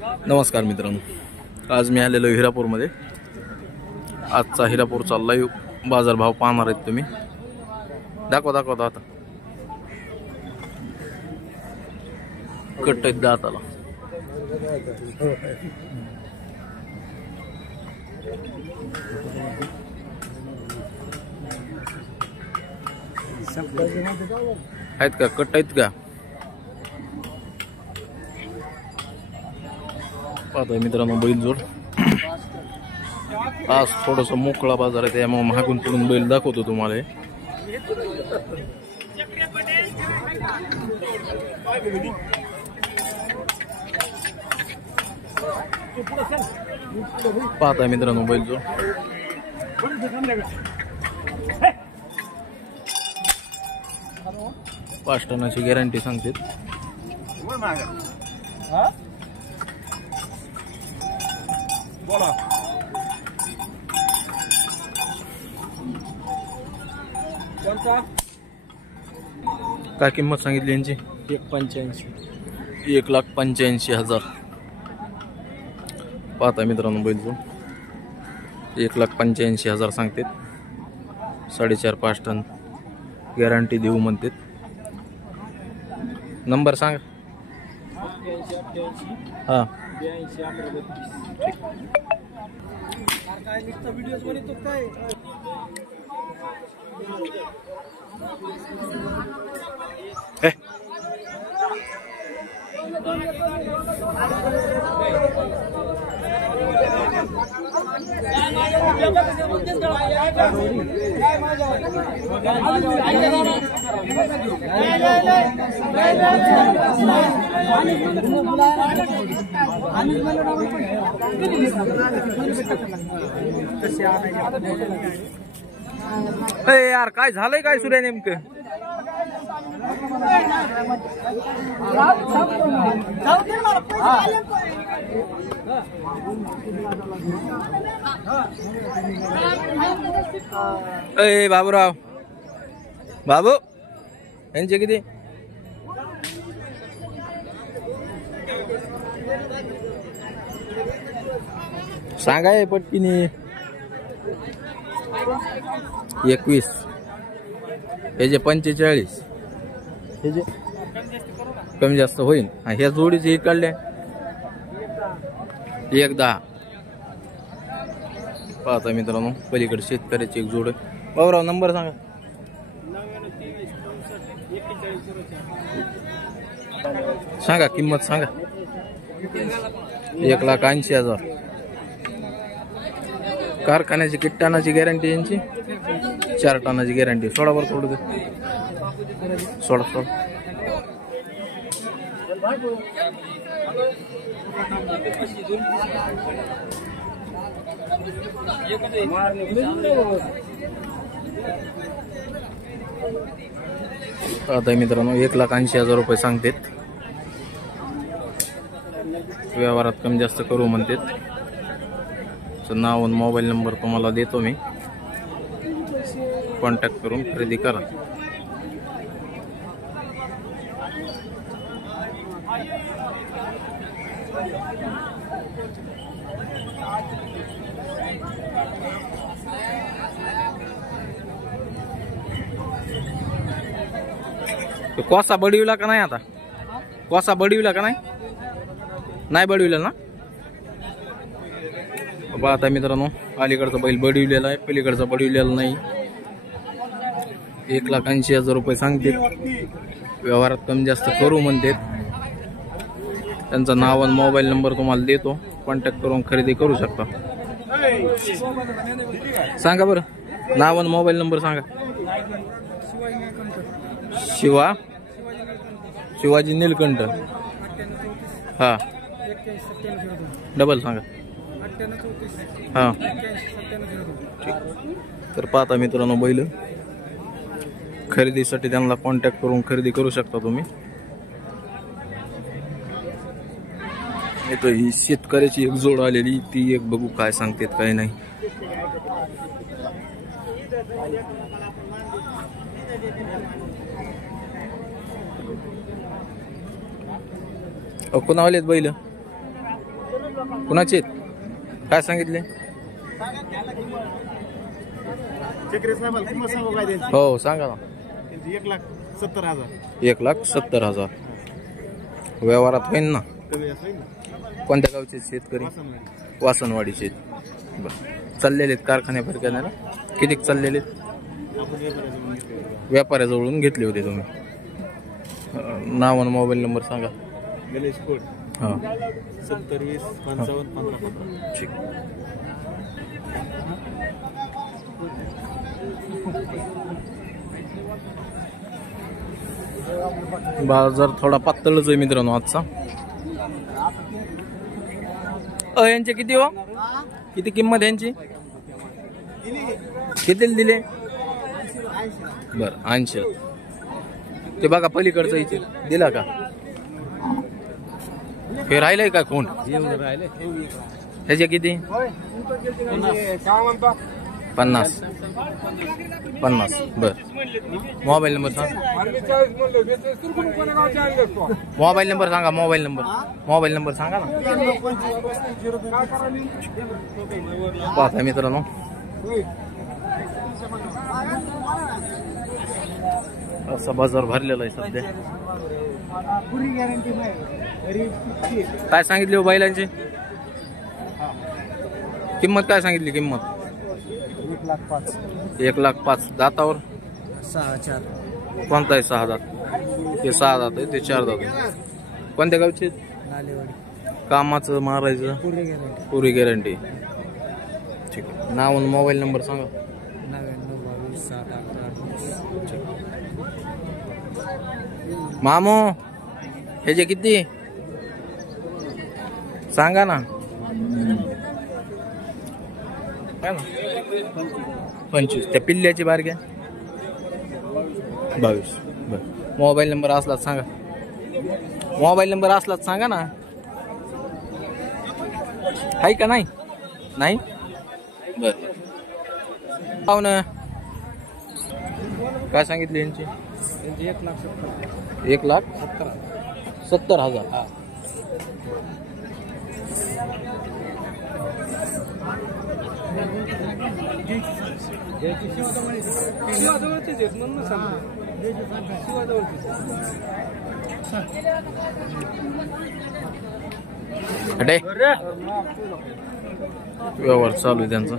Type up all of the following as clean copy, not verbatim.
नमस्कार मित्रांनो, आज मी आलेलो हिरापूरमध्ये। आजचा हिरापूरचा लाईव्ह बाजारभाव पाहणार आहेत तुम्ही। दाखवा आता कट आहेत दाताला। आहेत का कट आहेत का पाहताय मित्रांनो बैल जोड। आज थोडासा मोकळा बाजार आहे त्यामुळे महागून पडून बैल दाखवतो तुम्हाला। पाहताय मित्रांनो बैल जोड 5 टनाची गॅरंटी सांगते। काय किंमत सांगितली यांची? 1,85,000। पाहता मित्रांनो बैल जो 1,85,000 सांगते। 4.5 टन गॅरंटी देऊ म्हणते। नंबर सांगा। हा यार काय झालंय काय सूर्य नेमकं? बाबूराव बाबू यांचे किती? सांगाय पटकीने। 21 हे जे 45 हे जे कमी जास्त होईल। ह्या जोडीचे काढल्या 1,10। पाहता मित्रांनो पलीकडे शेतकऱ्याची एक जोड आहे। बाबूराव नंबर सांगा। सांगा किंमत सांगा। 1,80,000। कारखान्याची किती टनाची गॅरंटी यांची? 4 टनाची गॅरंटी। सोडा बरं थोडं सोडा। आता मित्रांनो 1,80,000 रुपये सांगतेत। व्यवहारात कमी जास्त करू म्हणतात। नाव आणि मोबाईल नंबर तुम्हाला देतो मी, कॉन्टॅक्ट करून खरेदी करा। कोसा बडविला का नाही? आता कोसा बडविला का नाही? नाही बडविला ना? आता मित्रांनो अलीकडचा बैल बडविलेला आहे, पलीकडचा बडविलेला नाही। 1,80,000 रुपये सांगते। व्यवहारात कमी जास्त करू म्हणते। त्यांचं नाव आणि मोबाईल नंबर तुम्हाला देतो, कॉन्टॅक्ट करून खरेदी करू शकता। सांगा बरं नाव आणि मोबाईल नंबर सांगा। शिवाजी नीलकंठ। हा डबल सांगा। हा ठीक। तर पाहता मित्रांनो बैल खरेदीसाठी त्यांना कॉन्टॅक्ट करून खरेदी करू शकता तुम्ही। इथं ही शेतकऱ्याची एक जोड आलेली, ती एक बघू काय सांगतेत काय नाही। कोणा आलेत बैल? कुणाचे आहेत? काय सांगितले? हो सांगा ना. 1,70,000. 1,70,000 व्यवहारात होईल ना? कोणत्या गावचे शेतकरी? वासनवाडीचे आहेत. बरं चाललेले आहेत कारखान्या परखान्याला? किती चाललेले? व्यापाऱ्याजवळून घेतले होते तुम्ही? नाव आणि मोबाईल नंबर सांगा. गणेश कोट. हां 70 20 55 15 ठीक. बाजार थोडा पातळच आहे मित्रांनो आजचा. यांचे किती हो? किती किंमत यांची? किती दिले? बर 80. ते बघा पलीकडचं इथे दिला का? हे राहिलंय का कोण? ह्याचे किती? 50. बर मोबाईल नंबर सांग. मोबाईल नंबर सांगा. मोबाईल नंबर सांगा ना. पाहता मित्रांनो असा बाजार भरलेला आहे सध्या. काय सांगितली हो बैलांची किंमत? काय सांगितली किंमत? 1,05,000. दातावर 6 कोणता आहे? 6 दात. ते 6 दात आहे, ते 4 दात आहे. कोणत्या गावचे? कामाचं मारायचं पुरी गॅरंटी. ठीक आहे. नाव आणि मोबाईल नंबर सांगा. 99 मामो ह्याचे किती सांगा ना? काय ना 25. त्या पिल्ल्याची बारक्या 22. बर मोबाईल नंबर असलाच सांगा. मोबाईल नंबर असलाच सांगा ना. आहे का? नाही नाही. बर पाहू ना. काय सांगितले यांची? 1,70,000. व्यवहार चालू आहे त्यांचा.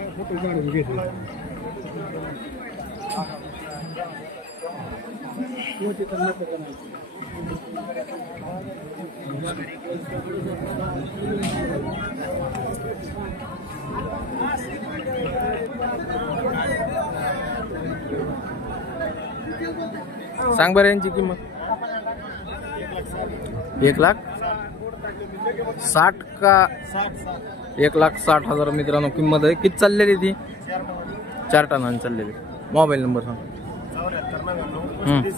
सांग बरं यांची किंमत. 1,60,000 का? 1,60,000 मित्रांनो किंमत आहे. किती चाललेली ती? 4 टनांनी चाललेली. मोबाईल नंबर सांग. 74.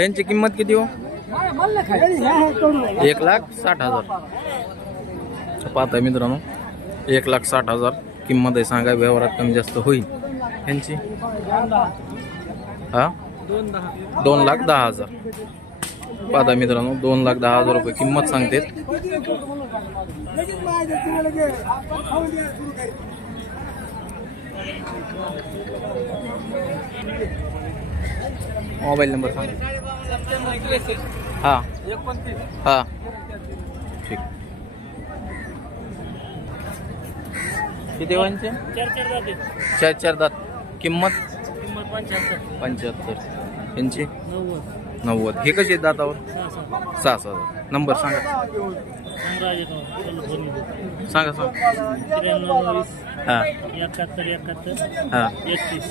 यांची किंमत किती हो? 1,60,000. पाहताय मित्रांनो 1,60,000 किंमत आहे. सांगा व्यवहारात कमी जास्त होईल यांची. हा 2,10,000. पाहता मित्रांनो 2,10,000 रुपये किंमत सांगते. मोबाईल नंबर सांगा. हा हा ठीक. किती वांचे? 4 दात. किंमत 75. यांची 90. हे कसे आहेत दातावर? 6,000. नंबर सांगा. सांगा. हां 71 हां 31.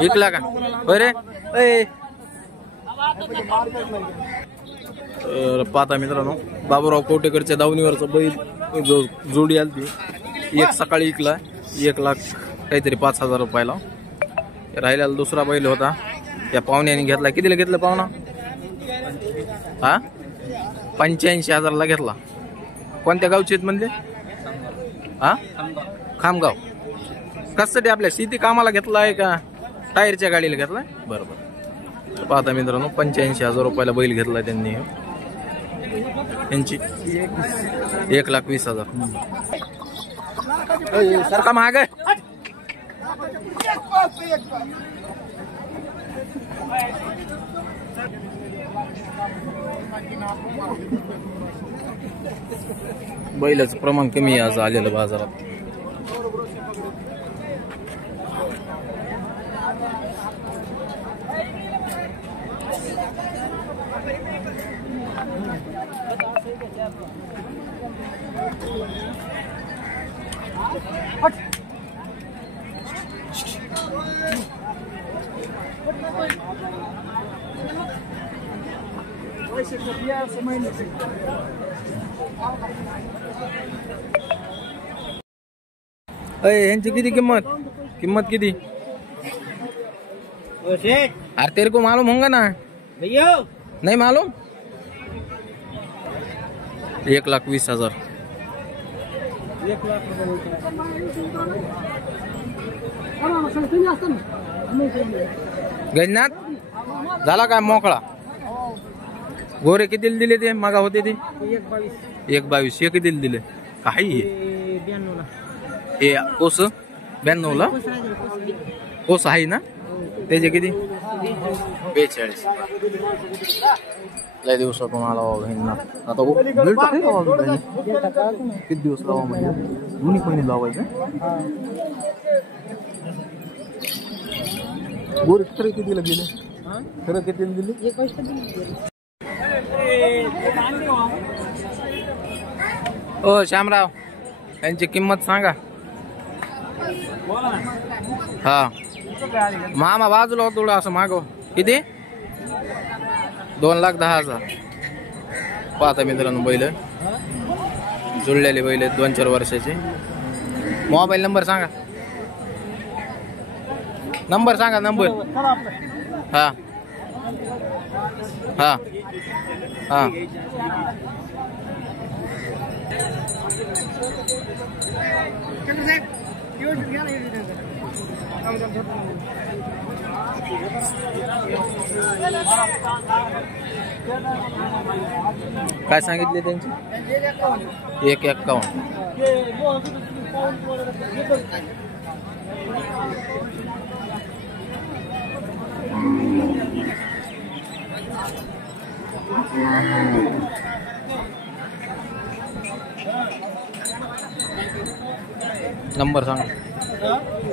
विकला का? बरे पाहता मित्रांनो बाबूराव कोटेकरच्या दावणीवरचा बैल जो जोडी आली एक सकाळी विकला 1,00,000 काहीतरी 5,000 रुपयाला. राहिलेला दुसरा बैल होता त्या पाहुण्याने घेतला. कितीला घेतलं पाहुणा? हा 85,000ला घेतला. कोणत्या गावचे आहेत म्हणले? हा, खामगाव. कशासाठी? आपल्या शेती कामाला घेतलाय का टायरच्या गाडीला घेतलाय? बरोबर. पाहता मित्रांनो, 85,000 रुपयाला बैल घेतलाय त्यांनी. यांची 1,20,000. सारखा महाग आहे. बैलाचं प्रमाण कमी आज आलेलं बाजारात. यांची किती किंमत? किंमत किती? अरे तेरे को मालूम होगा ना? नहीं मालूम? 1,20,000. गजनाथ झाला काय मोकळा? गोरे कितीला दिले ते? मागा होते ते 1,22. हे कितीला दिले? काही हे कोस 92ला कोस आहे ना? त्याचे किती? 42. लय दिवसातून आला बाबा. आता किती दिवस लावा म्हणजे दोन्ही महिने लावायचं. गोरे खरं कितीला गेले? खरं कितीला दिले? ओ श्यामराव, यांची किंमत सांगा. हा मामा बाजूला थोडं असं मागव. किती? 2,10,000. पाहता मित्रांनो, बैल जुळलेले बैल 2-4 वर्षाचे. मोबाईल नंबर सांगा. नंबर सांगा. नंबर. हा हा हा. काय सांगितले त्यांचे? 1,51. नंबर सांगा.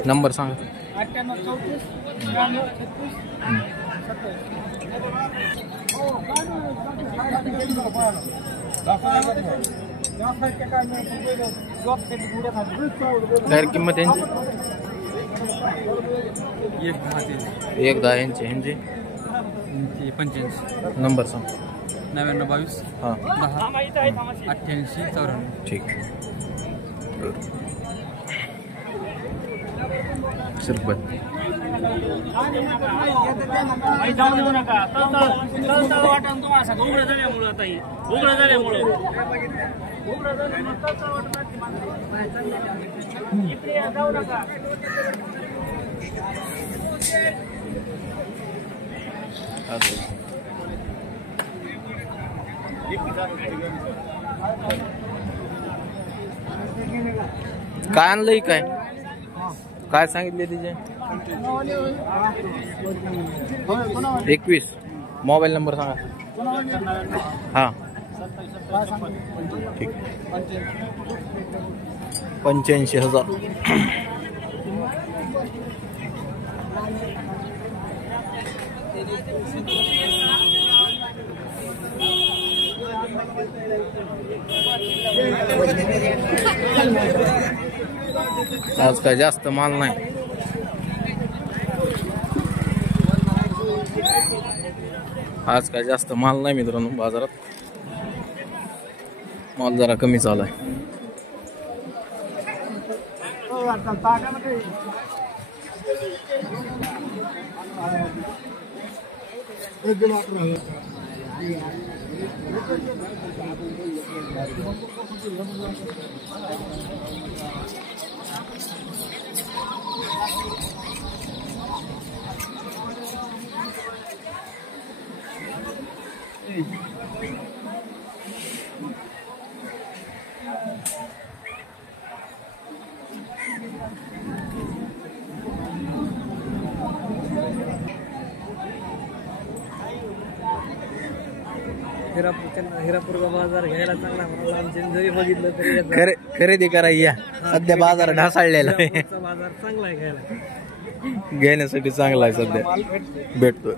नंबर सांगा. 98. काय किंमत यांची? 1,10 यांची. ह्यांची 85. नंबर सांग. 9922 हां 10 88 94. ठीक. सिर्फ जाऊ देऊ नका. वाटण तुम्हाला उघडं झाल्यामुळं ताई, उघडं झाल्यामुळं इकडे जाऊ नका. काय आणलंय? काय काय सांगितले तिचे? 21. मोबाईल नंबर सांगा. हा ठीक. 85,000. आज काय जास्त माल नाही. आज काय जास्त माल नाही मित्रांनो बाजारात. माल जरा कमी चालू आहे. हिरापूरचा बाजार घ्यायला चांगला म्हणाला आमच्या जरी बघितलं तरी खरेदी करा या. सध्या बाजार ढासळलेला आहे. बाजार चांगला आहे घ्यायला. घेण्यासाठी चांगला आहे सध्या भेटतोय.